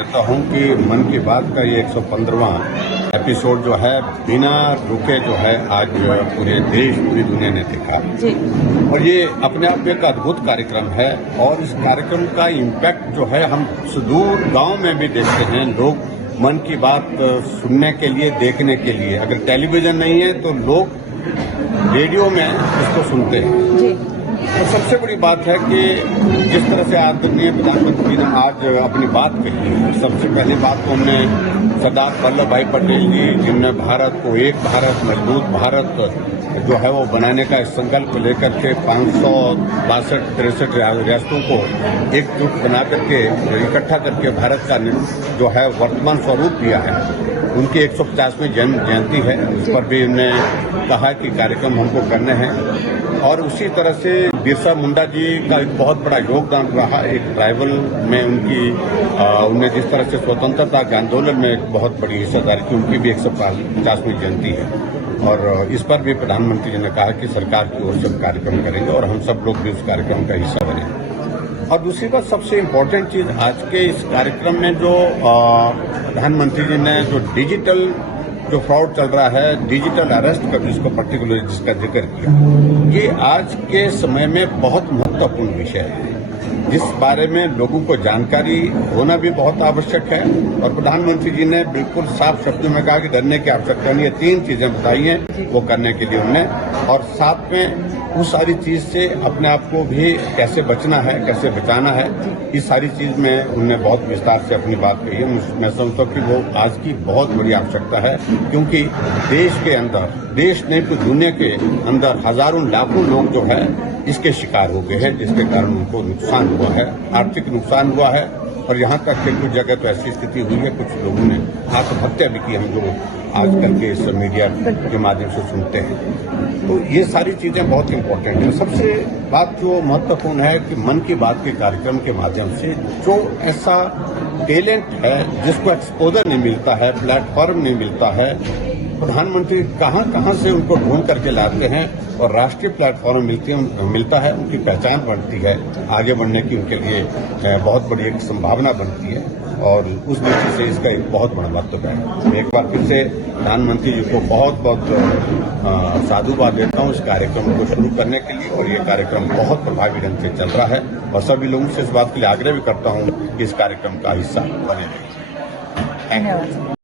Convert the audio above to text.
कहता हूं कि मन की बात का ये 115वां एपिसोड जो है बिना रुके जो है आज पूरे देश पूरी दुनिया ने देखा जी। और ये अपने आप में एक अद्भुत कार्यक्रम है और इस कार्यक्रम का इम्पैक्ट जो है हम सुदूर गांव में भी देखते हैं। लोग मन की बात सुनने के लिए देखने के लिए अगर टेलीविजन नहीं है तो लोग रेडियो में इसको सुनते हैं। जी। और सबसे बड़ी बात है कि जिस तरह से आदरणीय प्रधानमंत्री ने आज अपनी बात कही है, सबसे पहली बात तो हमने सरदार वल्लभ भाई पटेल जी जिनने भारत को एक भारत मजबूत भारत जो है वो बनाने का संकल्प लेकर के 562-63 रियासतों को एकजुट बना करके इकट्ठा करके भारत का जो है वर्तमान स्वरूप दिया है। उनकी 150वीं जन्म जयंती है, उस पर भी उन्होंने कहा कि कार्यक्रम हमको करने हैं। और उसी तरह से बिरसा मुंडा जी का एक बहुत बड़ा योगदान रहा एक ट्राइबल में उनने जिस तरह से स्वतंत्रता के आंदोलन में एक बहुत बड़ी हिस्सेदारी की, उनकी भी 150वीं जयंती है और इस पर भी प्रधानमंत्री जी ने कहा कि सरकार की ओर से कार्यक्रम करेंगे और हम सब लोग भी उस कार्यक्रम का हिस्सा बनेंगे। और दूसरी बात सबसे इम्पोर्टेंट चीज आज के इस कार्यक्रम में जो प्रधानमंत्री जी ने जो डिजिटल जो फ्रॉड चल रहा है, डिजिटल अरेस्ट का जिसको पर्टिकुलर जिसका जिक्र किया, ये आज के समय में बहुत महत्वपूर्ण विषय है जिस बारे में लोगों को जानकारी होना भी बहुत आवश्यक है। और प्रधानमंत्री जी ने बिल्कुल साफ शब्दों में कहा कि डरने की आवश्यकता नहीं है। 3 चीजें बताई हैं वो करने के लिए उन्हें, और साथ में उस सारी चीज से अपने आप को भी कैसे बचना है, कैसे बचाना है, इस सारी चीज में उन्होंने बहुत विस्तार से अपनी बात कही है। मैं समझता हूँ कि वो आज की बहुत बड़ी आवश्यकता है, क्योंकि देश के अंदर, देश नहीं तो दुनिया के अंदर हजारों लाखों लोग जो है इसके शिकार हो गए हैं, जिसके कारण उनको नुकसान हुआ है, आर्थिक नुकसान हुआ है। और यहाँ तक कि कुछ जगह तो ऐसी स्थिति हुई है, कुछ लोगों ने आत्महत्या भी की, हम जो आजकल के इस मीडिया के माध्यम से सुनते हैं। तो ये सारी चीजें बहुत इम्पोर्टेंट है। सबसे बात जो महत्वपूर्ण है कि मन की बात के कार्यक्रम के माध्यम से जो ऐसा टैलेंट है जिसको एक्सपोजर नहीं मिलता है, प्लेटफॉर्म नहीं मिलता है, प्रधानमंत्री कहां से उनको ढूंढ करके लाते हैं और राष्ट्रीय प्लेटफॉर्म मिलता है, उनकी पहचान बनती है, आगे बढ़ने की उनके लिए बहुत बड़ी एक संभावना बनती है और उस दृष्टि से इसका एक बहुत बड़ा महत्व है। मैं एक बार फिर से प्रधानमंत्री जी को बहुत बहुत साधुवाद देता हूं इस कार्यक्रम को शुरू करने के लिए, और ये कार्यक्रम बहुत प्रभावी ढंग से चल रहा है और सभी लोगों से इस बात के लिए आग्रह भी करता हूं कि इस कार्यक्रम का हिस्सा बने रहें। धन्यवाद।